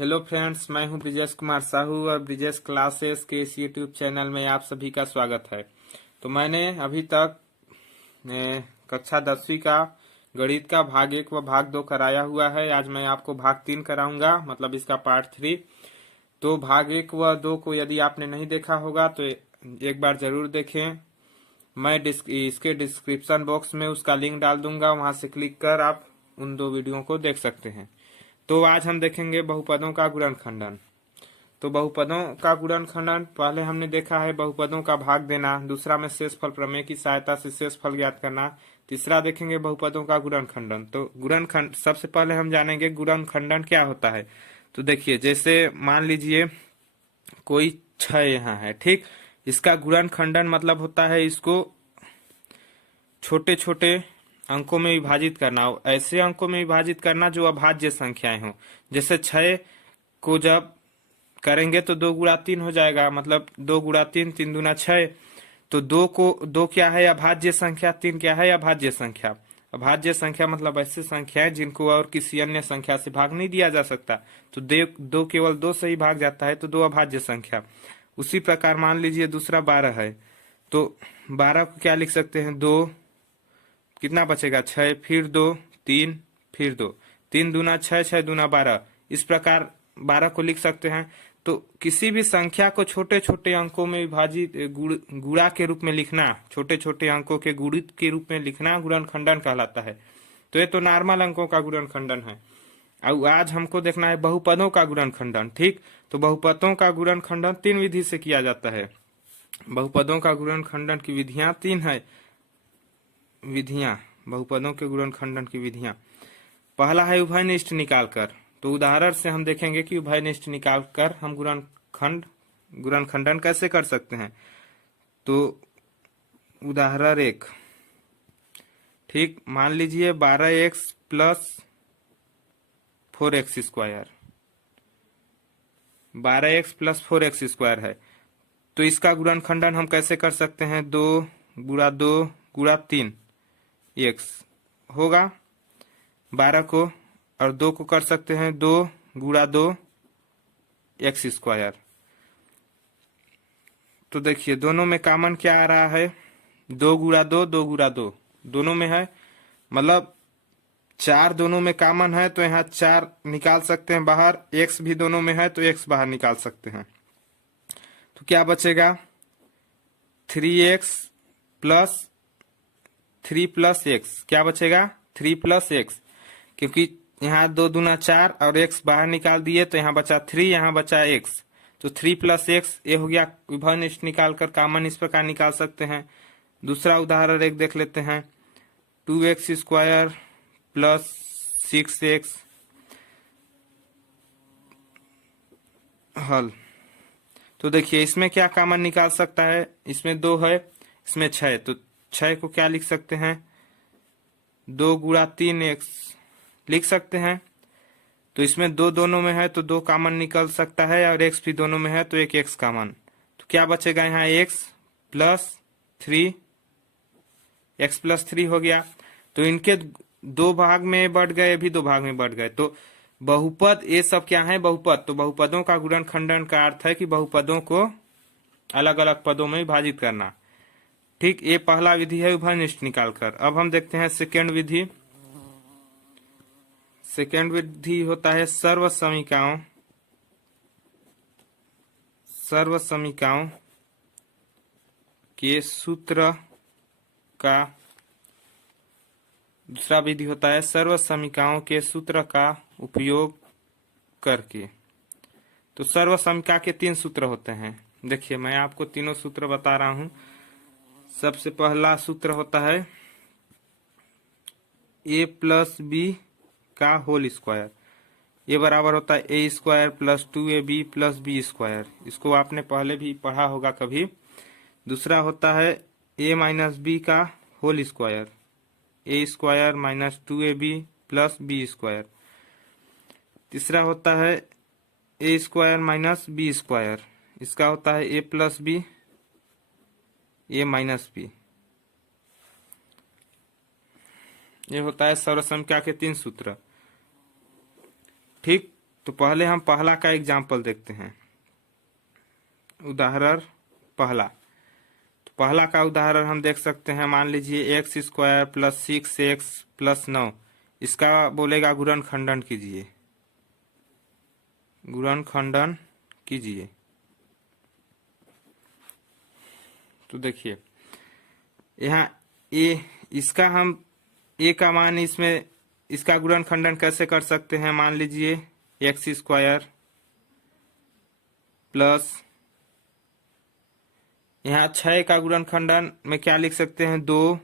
Hello friends, मैं हूं ब्रिजेश कुमार साहू और ब्रिजेश क्लासेस के इस यूट्यूब चैनल में आप सभी का स्वागत है। तो मैंने अभी तक कक्षा 10वीं का गणित का भाग 1 व भाग 2 कराया हुआ है। आज मैं आपको भाग 3 कराऊंगा, मतलब इसका पार्ट 3। तो भाग 1 व 2 को यदि आपने नहीं देखा होगा तो एक बार जरूर देखें। मैं इसके डिस्क्रिप्शन बॉक्स में उसका लिंक डाल दूंगा, वहां से क्लिक कर आप उन 2 वीडियो को देख सकते हैं। तो आज हम देखेंगे बहुपदों का गुणनखंडन। तो बहुपदों का गुणनखंडन पहले हमने देखा है बहुपदों का भाग देना, दूसरा में शेषफल प्रमेय की सहायता से शेषफल ज्ञात करना, तीसरा देखेंगे बहुपदों का गुणनखंडन। तो गुणनखंड सबसे पहले हम जानेंगे गुणनखंडन क्या होता है। तो देखिए, जैसे मान लीजिए कोई 6 यहाँ है, ठीक। इसका गुणनखंडन मतलब होता है इसको छोटे छोटे अंकों में विभाजित करना हो, ऐसे अंकों में विभाजित करना जो अभाज्य संख्याएं हो। जैसे 6 को जब करेंगे तो 2 गुणा 3 हो जाएगा, मतलब 2 गुणा 3, 3 दूना 6। तो 2 क्या है अभाज्य संख्या, 3 क्या है अभाज्य संख्या। अभाज्य संख्या मतलब ऐसी संख्याएं जिनको और किसी अन्य संख्या से भाग नहीं दिया जा सकता। तो 2 केवल 2 से ही भाग जाता है, तो 2 अभाज्य संख्या। उसी प्रकार मान लीजिए दूसरा 12 है, तो 12 को क्या लिख सकते हैं, 2 कितना बचेगा 6, फिर 2, 3, फिर 2, 3 दूना 6, 6 दूना 12। इस प्रकार 12 को लिख सकते हैं। तो किसी भी संख्या को छोटे छोटे अंकों में विभाजित गुणा के रूप में लिखना, छोटे छोटे अंकों के गुणित के रूप में लिखना गुणनखंडन कहलाता है। तो ये तो नॉर्मल अंकों का गुणनखंडन है। अब आज हमको देखना है बहुपदों का गुणनखंडन, ठीक। तो बहुपदों का गुणनखंडन 3 विधि से किया जाता है। बहुपदों का गुणनखंडन की विधियां 3 है। विधियां, बहुपदों के गुणनखंडन की विधियां, पहला है उभयनिष्ठ निकालकर। तो उदाहरण से हम देखेंगे कि उभयनिष्ठ निकालकर हम गुणनखंडन कैसे कर सकते हैं। तो उदाहरण 1, ठीक, मान लीजिए 12x plus 4x square, 12x plus 4x square है। तो इसका गुणनखंडन हम कैसे कर सकते हैं, 2 गुणा 2 गुणा 3 x होगा 12 को, और 2 को कर सकते हैं 2 गुणा 2 x स्क्वायर। तो देखिए दोनों में कॉमन क्या आ रहा है, 2 गुणा 2, 2 गुणा 2 दोनों में है, मतलब 4 दोनों में कॉमन है, तो यहाँ 4 निकाल सकते हैं बाहर, x भी दोनों में है तो x बाहर निकाल सकते हैं। तो क्या बचेगा 3x प्लस 3 प्लस x, क्या बचेगा 3 प्लस x, क्योंकि यहाँ 2 दूना 4 और x बाहर निकाल दिए तो यहाँ बचा 3, यहाँ बचा x। तो 3 प्लस x ये हो गया उभयनिष्ठ निकालकर कॉमन इस प्रकार निकाल सकते हैं। दूसरा उदाहरण 1 देख लेते हैं, 2x स्क्वायर प्लस 6x हल। तो देखिए इसमें क्या कॉमन निकाल सकता है, इसमें 2 है, इसमें 6, तो 6 को क्या लिख सकते हैं, 2 गुणा 3x लिख सकते हैं। तो इसमें 2 दोनों में है तो 2 कॉमन निकल सकता है, और x भी दोनों में है तो एक x कॉमन। तो क्या बचेगा यहाँ x प्लस 3, x प्लस 3 हो गया। तो इनके 2 भाग में बढ़ गए, भी 2 भाग में बढ़ गए। तो बहुपद ये सब क्या है, बहुपद। तो बहुपदों का गुणनखंडन का अर्थ है कि बहुपदों को अलग अलग पदों में विभाजित करना, ठीक। ये पहला विधि है उभयनिष्ठ निकालकर। अब हम देखते हैं सेकेंड विधि। सेकेंड विधि होता है सर्व समीकाओं के सूत्र का, दूसरा विधि होता है सर्व समीकाओं के सूत्र का उपयोग करके। तो सर्व समीका के 3 सूत्र होते हैं। देखिए मैं आपको तीनों सूत्र बता रहा हूं। सबसे पहला सूत्र होता है a प्लस बी का होल स्क्वायर, ये बराबर होता है a square plus 2ab plus B square. इसको आपने पहले भी पढ़ा होगा कभी। दूसरा होता है a माइनस बी का whole square, a square minus 2ab plus B square. तीसरा होता है a square minus B square, इसका होता है a plus B a minus B. ये होता है सर्वसमीका के 3 सूत्र, ठीक। तो पहले हम पहला का एग्जाम्पल देखते हैं। उदाहरण पहला। तो पहला का उदाहरण हम देख सकते हैं। मान लीजिए x square plus 6x plus 9, इसका बोलेगा गुणनखंडन कीजिए। गुणनखंडन कीजिए। तो देखिए यहाँ इसका हम ए का मान इसमें, इसका गुणनखंडन कैसे कर सकते हैं। मान लीजिए एक्स स्क्वायर प्लस, यहाँ 6 का गुणनखंडन में क्या लिख सकते हैं, 2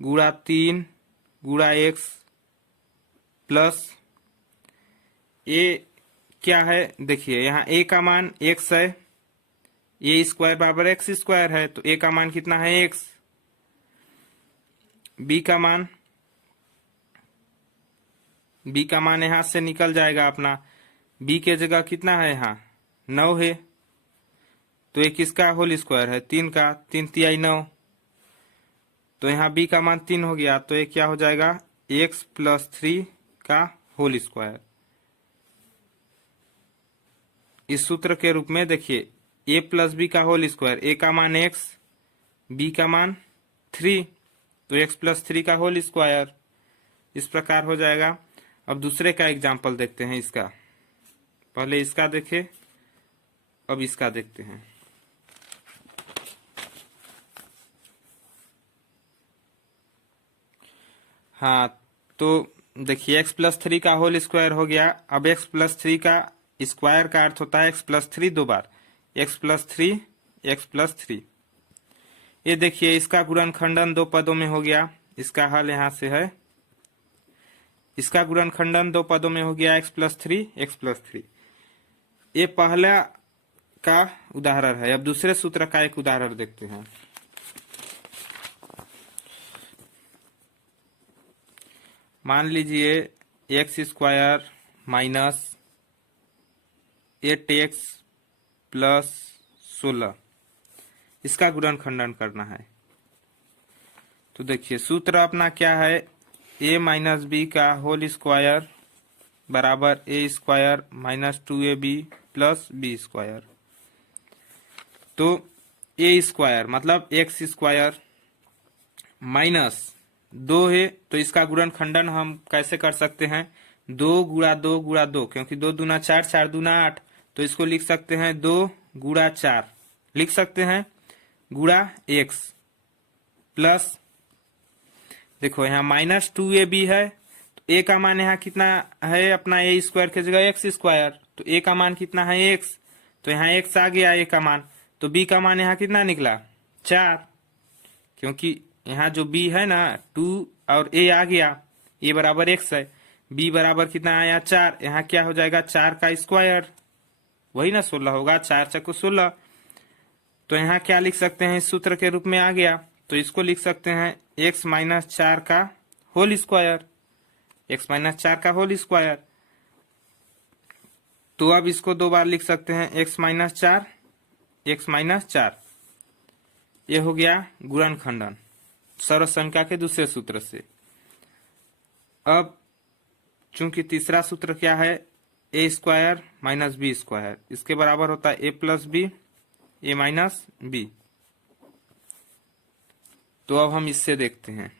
गुणा 3 गुणा एक्स प्लस ए क्या है। देखिए यहाँ ए का मान x है, ए स्क्वायर बराबर एक्स स्क्वायर है, तो ए का मान कितना है x। बी का मान यहाँ से निकल जाएगा अपना। बी के जगह कितना है, यहाँ 9 है, तो ये किसका होल स्क्वायर है, 3 का, 3 तिहाई 9, तो यहाँ बी का मान 3 हो गया। तो ये क्या हो जाएगा, x प्लस 3 का होल स्क्वायर। इस सूत्र के रूप में देखिए a प्लस बी का होल स्क्वायर, a का मान x, b का मान 3, तो x प्लस 3 का होल स्क्वायर, इस प्रकार हो जाएगा। अब दूसरे का एग्जाम्पल देखते हैं इसका। पहले इसका देखें, अब इसका देखते हैं। हाँ, तो देखिए x प्लस 3 का होल स्क्वायर हो गया। अब x प्लस 3 का स्क्वायर का अर्थ होता है x प्लस 3 दो बार, x प्लस 3 x प्लस 3। ये देखिए इसका गुणनखंडन दो पदों में हो गया। इसका हल यहाँ से है, इसका गुणनखंडन दो पदों में हो गया x प्लस 3 x प्लस 3। ये पहला का उदाहरण है। अब दूसरे सूत्र का एक उदाहरण देखते हैं। मान लीजिए x square minus 8x plus 16, इसका गुणनखंडन करना है। तो देखिए सूत्र अपना क्या है, a माइनस बी का होल स्क्वायर बराबर a square minus 2ab plus B square. तो a स्क्वायर मतलब x स्क्वायर माइनस 2 है, तो इसका गुणनखंडन हम कैसे कर सकते हैं, 2 गुणा 2 गुणा 2, क्योंकि 2 दूना 4 4 दूना 8, तो इसको लिख सकते हैं 2 गुणा 4, लिख सकते हैं गुणा x प्लस, देखो यहाँ माइनस 2ab है, तो a का मान यहाँ कितना है अपना, a स्क्वायर की जगह x स्क्वायर, तो a का मान कितना है x, तो यहाँ x आ गया a का मान, तो b का मान यहाँ कितना निकला 4, क्योंकि यहाँ जो b है ना 2 और a आ गया, a बराबर x है, b बराबर कितना आया 4, यहाँ क्या हो जाएगा 4 का स्क्वायर, वही ना 16 होगा, 4 चक्को 16। तो यहाँ क्या लिख सकते हैं, इस सूत्र के रूप में आ गया, तो इसको लिख सकते हैं x माइनस 4 का होल स्क्वायर, x माइनस 4 का होल स्क्वायर। तो अब इसको दो बार लिख सकते हैं, x माइनस 4 x माइनस 4। ये हो गया गुणनखंडन सर्वसंख्या के दूसरे सूत्र से। अब चूंकि तीसरा सूत्र क्या है, a square minus B square, इसके बराबर होता है a plus B a minus B. तो अब हम इससे देखते हैं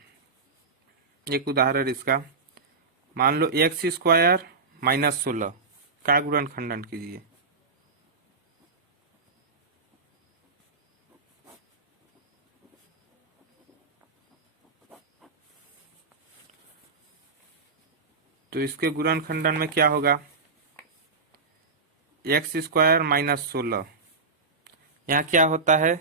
एक उदाहरण इसका। मान लो एक्स स्क्वायर माइनस 16 का गुणनखंडन कीजिए। तो इसके गुणनखंडन में क्या होगा, एक्स स्क्वायर माइनस 16, यहाँ क्या होता है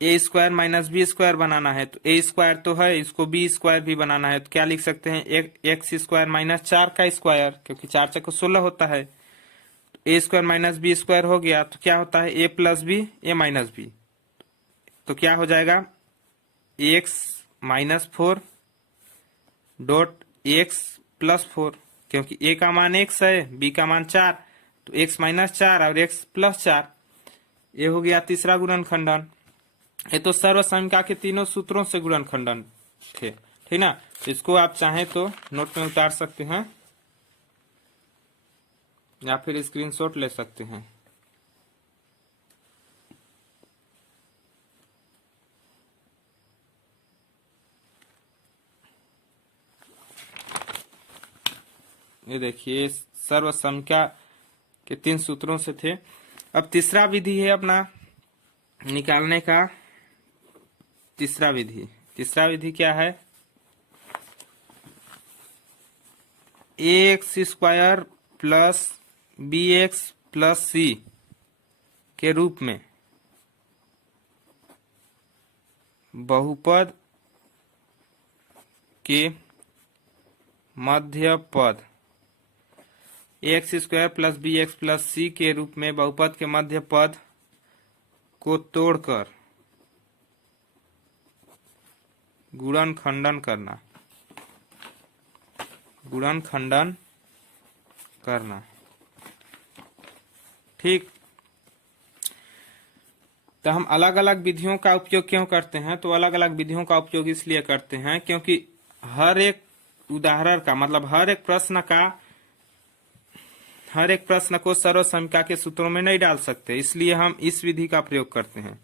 ए स्क्वायर माइनस बी स्क्वायर बनाना है, तो ए स्क्वायर तो है, इसको बी स्क्वायर भी बनाना है, तो क्या लिख सकते हैं एक्स स्क्वायर माइनस 4 का स्क्वायर, क्योंकि 4 चक्को 16 होता है, तो ए स्क्वायर माइनस बी स्क्वायर हो गया, तो क्या होता है ए प्लस बी ए माइनस बी, तो क्या हो जाएगा x minus 4 dot x plus 4, क्योंकि ए का मान x है, बी का मान 4, तो x माइनस 4 और x प्लस 4। ये हो गया तीसरा गुणनखंडन। ये तो सर्वसंख्या के तीनों सूत्रों से गुणनखंडन थे, ठीक ना। तो इसको आप चाहें तो नोट में उतार सकते हैं। या फिर स्क्रीनशॉट ले सकते हैं। ये देखिए सर्वसंख्या के 3 सूत्रों से थे। अब तीसरा विधि है अपना निकालने का। तीसरा विधि क्या है? ax square plus bx plus c के रूप में बहुपद के मध्य पद ax square plus bx plus c के रूप में बहुपद के मध्य पद को तोड़कर गुणनखंडन करना। ठीक, तो हम अलग अलग विधियों का उपयोग क्यों करते हैं? तो अलग अलग विधियों का उपयोग इसलिए करते हैं क्योंकि हर एक उदाहरण का मतलब हर एक प्रश्न को सर्वसंख्या के सूत्रों में नहीं डाल सकते, इसलिए हम इस विधि का प्रयोग करते हैं।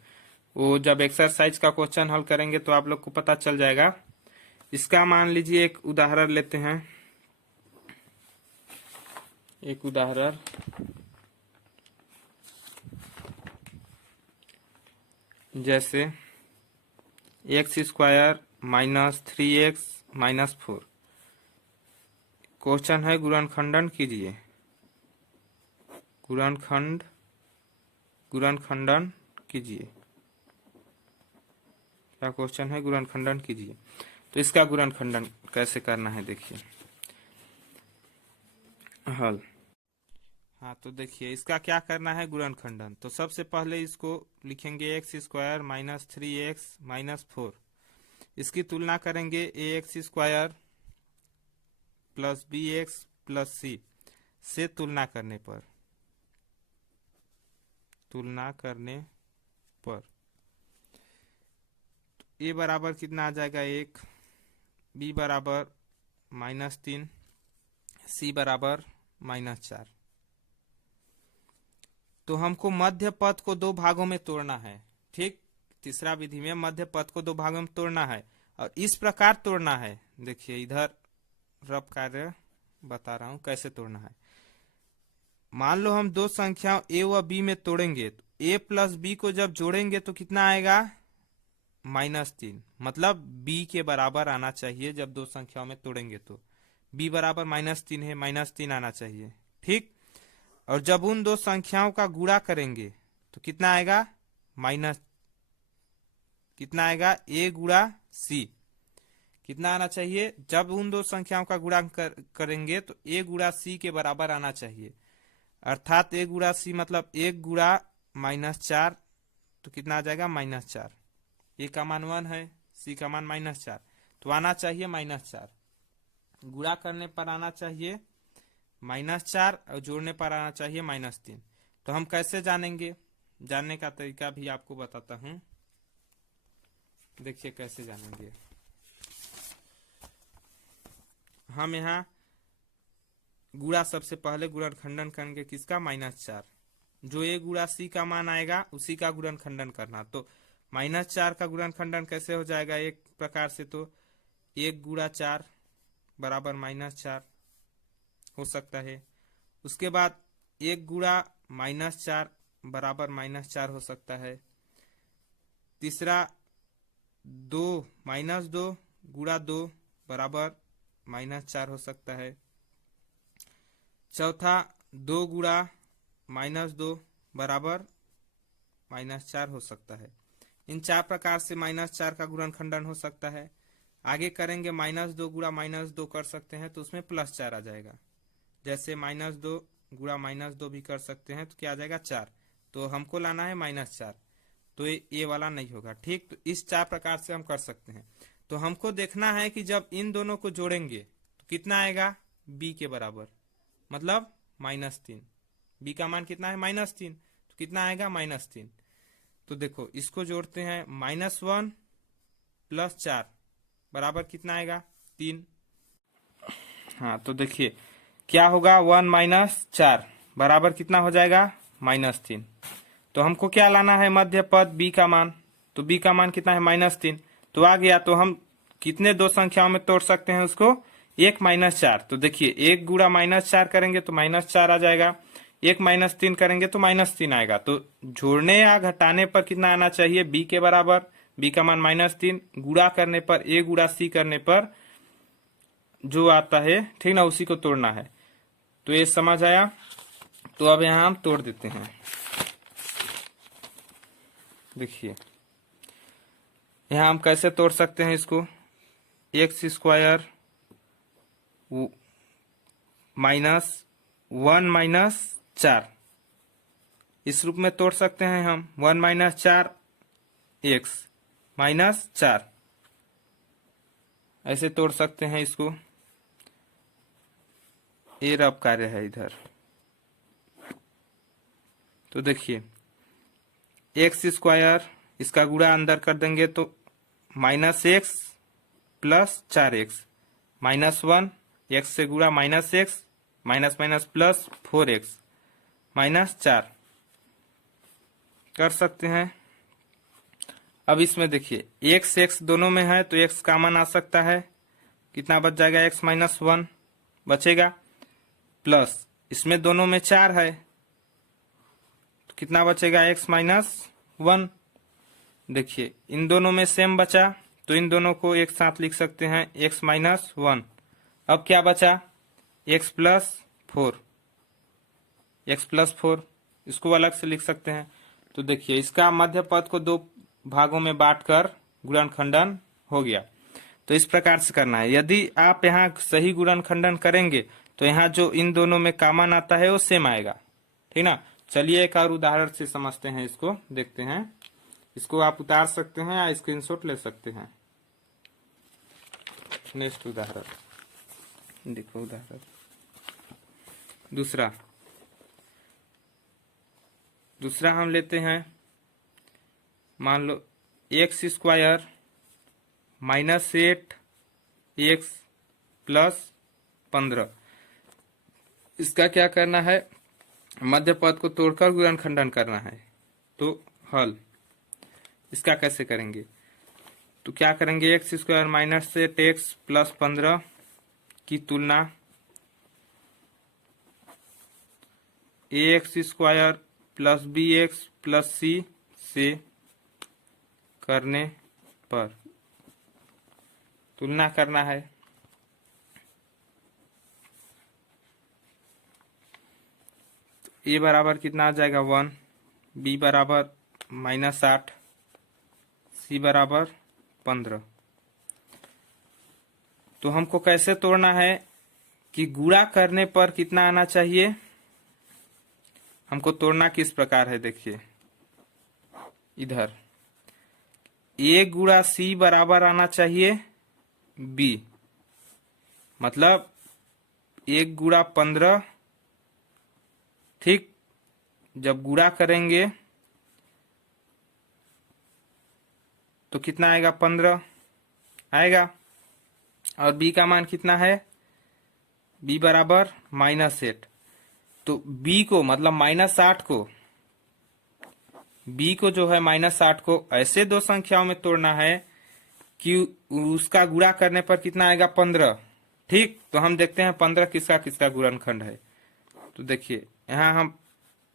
वो जब एक्सरसाइज का क्वेश्चन हल करेंगे तो आप लोग को पता चल जाएगा। इसका मान लीजिए एक उदाहरण लेते हैं। एक उदाहरण जैसे x square minus 3x minus 4। Question है गुणनखंडन कीजिए। गुणनखंडन कीजिए। क्या क्वेश्चन है? गुणनखंडन कीजिए। तो इसका गुणनखंडन कैसे करना है देखिए। हल। हाँ, तो देखिए इसका क्या करना है गुणनखंडन। तो सबसे पहले इसको लिखेंगे x square minus 3x minus 4। इसकी तुलना करेंगे ax square plus bx plus c से तुलना करने पर a बराबर कितना आ जाएगा 1, b बराबर -3, c बराबर -4। तो हमको मध्य पद को 2 भागों में तोड़ना है। ठीक, तीसरा विधि में मध्य पद को 2 भागों में तोड़ना है और इस प्रकार तोड़ना है। देखिए इधर रफ कार्य बता रहा हूं कैसे तोड़ना है। मान लो हम 2 संख्याओं a व b में तोड़ेंगे तो a प्लस b को जब जोड़ेंगे तो कितना आएगा? -3। मतलब b के बराबर आना चाहिए। जब 2 संख्याओं में तोड़ेंगे तो b बराबर -3 है, -3 आना चाहिए। ठीक, और जब उन 2 संख्याओं का गुणा करेंगे तो कितना आएगा? कितना आएगा? a गुणा c कितना आना चाहिए? जब उन 2 संख्याओं का गुणा करेंगे तो a गुणा c के बराबर आना चाहिए। अर्थात a गुणा c मतलब 1 गुणा -4। तो कितना आ जाएगा? -4। a का मान 1 है, c का मान -4, तो आना चाहिए -4। गुणा करने पर आना चाहिए -4 और जोड़ने पर आना चाहिए -3। तो हम कैसे जानेंगे? जानने का तरीका भी आपको बताता हूं। देखिए कैसे जानेंगे। हम यहाँ गुणा सबसे पहले गुणनखंडन करेंगे किसका? -4। जो a गुणा c का मान आएगा उसी का गुणनखंडन करना। तो -4 का गुणनखंडन कैसे हो जाएगा? एक प्रकार से तो 1 गुणा 4 बराबर -4 हो सकता है। उसके बाद 1 गुणा -4 बराबर -4 हो सकता है। तीसरा 2 गुणा 2 बराबर -4 हो सकता है। चौथा 2 गुणा -2 बराबर -4 हो सकता है। इन 4 प्रकार से -4 का गुणनखंडन हो सकता है। आगे करेंगे -2 गुणा -2 कर सकते हैं तो उसमें +4 आ जाएगा। जैसे -2 गुणा -2 भी कर सकते हैं तो क्या आ जाएगा? 4। तो हमको लाना है -4, तो ये वाला नहीं होगा। ठीक, तो इस 4 प्रकार से हम कर सकते हैं। तो हमको देखना है कि जब इन दोनों को जोड़ेंगे तो कितना आएगा? b के बराबर मतलब -3। b का मान कितना है? -3, तो कितना आएगा? -3। तो देखो इसको जोड़ते हैं, -1 + 4 बराबर कितना आएगा? 3। हाँ, तो देखिए क्या होगा? 1 - 4 बराबर कितना हो जाएगा -3। तो हमको क्या लाना है मध्य पद b का मान, तो b का मान कितना है -3। तो आ गया। तो हम कितने दो संख्याओं में तोड़ सकते हैं उसको, 1 -4। तो देखिए 1 गुणा -4 करेंगे तो -4 आ जाएगा, 1 -3 करेंगे तो -3 आएगा। तो जोड़ने या घटाने पर कितना आना चाहिए, b के बराबर, b का मान -3, गुणा करने पर a गुणा c करने पर जो आता है, ठीक ना, उसी को तोड़ना है। तो ये समझ आया। तो अब यहाँ हम तोड़ देते हैं। देखिए यहाँ हम कैसे तोड़ सकते हैं इसको, x स्क्वायर -1 -4 इस रूप में तोड़ सकते हैं हम। 1 - 4 x -4 ऐसे तोड़ सकते हैं इसको। ये रब कार्य है इधर। तो देखिए एक्स स्क्वायर, इसका गुणा अंदर कर देंगे तो -x + 4x -1, x से गुणा -x माइनस प्लस 4x -4 कर सकते हैं। अब इसमें देखिए x दोनों में है तो x कॉमन आ सकता है, कितना बच जाएगा, x -1 बचेगा, प्लस इसमें दोनों में 4 है तो कितना बचेगा, x -1। देखिए इन दोनों में सेम बचा तो इन दोनों को एक साथ लिख सकते हैं, x -1। अब क्या बचा, x + 4 इसको अलग से लिख सकते हैं। तो देखिए इसका मध्य पद को दो भागों में बांटकर गुणनखंडन हो गया। तो इस प्रकार से करना है। यदि आप यहाँ सही गुणनखंडन करेंगे तो यहाँ जो इन दोनों में कॉमन आता है वो सेम आएगा, ठीक ना। चलिए एक और उदाहरण से समझते हैं, इसको देखते हैं। इसको आप उतार सकते हैं या स्क्रीनशॉट ले सकते हैं। नेक्स्ट उदाहरण देखो, उदाहरण दूसरा हम लेते हैं। मान लो x स्क्वायर -8x + 15। इसका क्या करना है, मध्य पद को तोड़कर गुणनखंडन करना है। तो हल इसका कैसे करेंगे, तो क्या करेंगे, x स्क्वायर -8x + 15 की तुलना ax स्क्वायर + bx + c से करने पर तुलना करना है। a बराबर कितना आ जाएगा 1, b बराबर -8, c बराबर 15। तो हमको कैसे तोड़ना है कि गुणा करने पर कितना आना चाहिए, हमको तोड़ना किस प्रकार है, देखिए इधर a गुणा c बराबर आना चाहिए b, मतलब 1 गुणा 15, ठीक। जब गुणा करेंगे तो कितना आएगा, 15 आएगा। और b का मान कितना है, b बराबर -8। तो b को मतलब -8 को, b को जो है -8 को ऐसे दो संख्याओं में तोड़ना है कि उसका गुणा करने पर कितना आएगा, 15, ठीक। तो हम देखते हैं 15 किसका किसका गुणनखंड है। तो देखिए यहाँ हम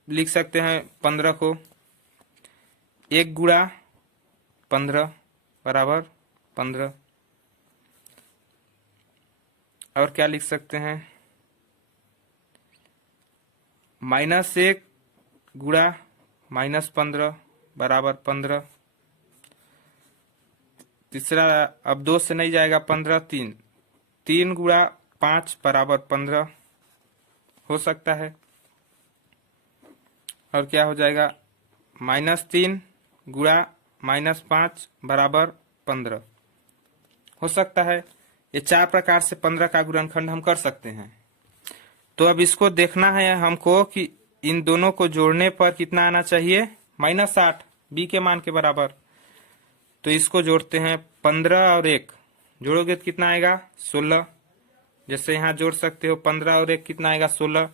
लिख सकते हैं 15 को 1 गुणा 15 बराबर 15, और क्या लिख सकते हैं, -1 गुणा -15 बराबर 15। तीसरा, अब 2 से नहीं जाएगा, 15 3 गुणा 5 बराबर 15 हो सकता है। और क्या हो जाएगा, -3 गुणा -5 बराबर 15 हो सकता है। ये 4 प्रकार से 15 का गुणनखंड हम कर सकते हैं। तो अब इसको देखना है हमको कि इन दोनों को जोड़ने पर कितना आना चाहिए, -8 b के मान के बराबर। तो इसको जोड़ते हैं, 15 और 1 जोड़ोगे तो कितना आएगा, 16। जैसे यहाँ जोड़ सकते हो, 15 और 1 कितना आएगा, 16।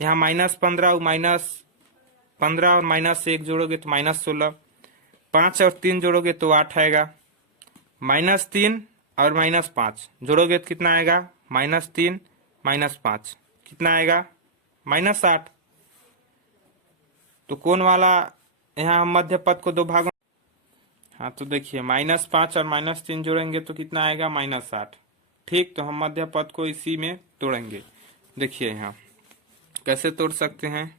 यहाँ -15 और -15 और -1 जोड़ोगे तो -16, 5 और 3 जोड़ोगे तो 8 आएगा, -3 और -5 जोड़ोगे तो कितना आएगा, -3 -5 कितना आएगा, -8। तो कौन वाला, यहाँ हम मध्य पद को दो भागों, हाँ तो देखिए -5 और -3 जोड़ेंगे तो कितना आएगा, -8। ठीक, तो हम मध्य पद को इसी में तोड़ेंगे। देखिए यहाँ कैसे तोड़ सकते हैं,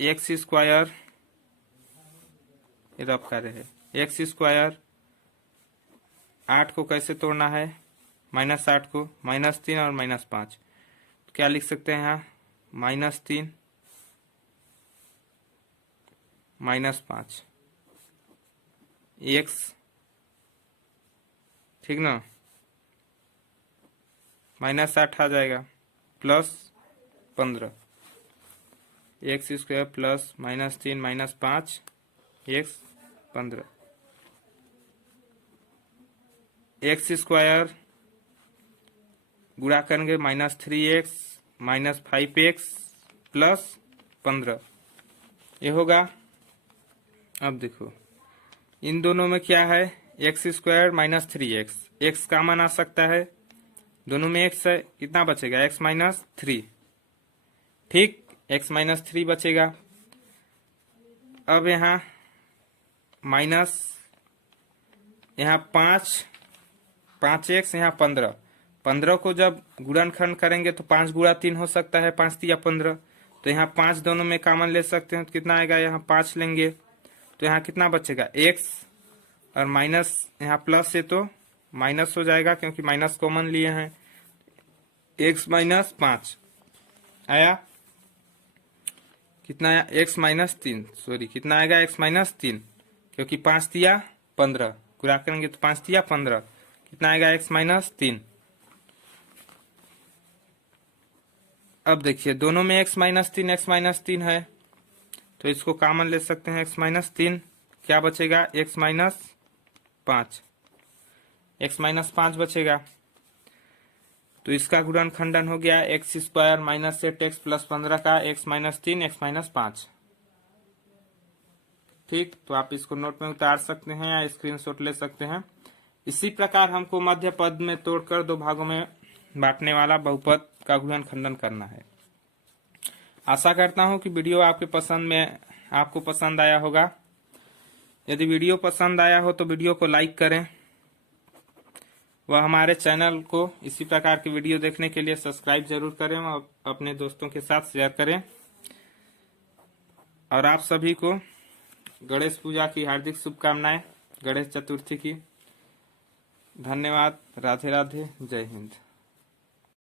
एक्स स्क्वायर, रफ कर रहे हैं, एक्स स्क्वायर 8 को कैसे तोड़ना है, -8 को, -3 और -5, तो क्या लिख सकते हैं यहाँ, -3 -5 एक्स, ठीक ना, -8 आ जाएगा, +15 x square plus -3 -5 x 15, x square गुणा करेंगे -3x -5x +15, ये होगा। अब देखो इन दोनों में क्या है, x square -3x, x common आ सकता है, दोनों में x है, कितना बचेगा, x -3, ठीक, x -3 बचेगा। अब यहाँ माइनस, यहाँ 5x, यहाँ 15 को जब गुणनखंड करेंगे तो 5 गुणा 3 हो सकता है, 5 तिया 15, तो यहाँ 5 दोनों में कॉमन ले सकते हैं, तो कितना आएगा, यहाँ 5 लेंगे तो यहाँ कितना बचेगा, x और माइनस, यहाँ प्लस से तो माइनस हो जाएगा क्योंकि माइनस कॉमन लिए हैं, x -5 आया, कितना आया, x -3, सॉरी कितना आएगा, x -3 क्योंकि 5 तिया 15 गुणा करेंगे तो 5 तिया 15, कितना आएगा, x -3। अब देखिए दोनों में x -3 है तो इसको कॉमन ले सकते हैं, x -3, क्या बचेगा, x -5 बचेगा, तो इसका गुणनखंडन हो गया एक्स स्क्वायर -8x + 15 का x -3 x -5। ठीक, तो आप इसको नोट में उतार सकते हैं या स्क्रीनशॉट ले सकते हैं। इसी प्रकार हमको मध्य पद में तोड़कर दो भागों में बांटने वाला बहुपद का गुणनखंडन करना है। आशा करता हूं कि वीडियो आपको पसंद आया होगा। यदि वीडियो पसंद आया हो तो वीडियो को लाइक करें, वह हमारे चैनल को इसी प्रकार की वीडियो देखने के लिए सब्सक्राइब जरूर करें और अपने दोस्तों के साथ शेयर करें। और आप सभी को गणेश पूजा की हार्दिक शुभकामनाएं, गणेश चतुर्थी की। धन्यवाद, राधे राधे, जय हिंद।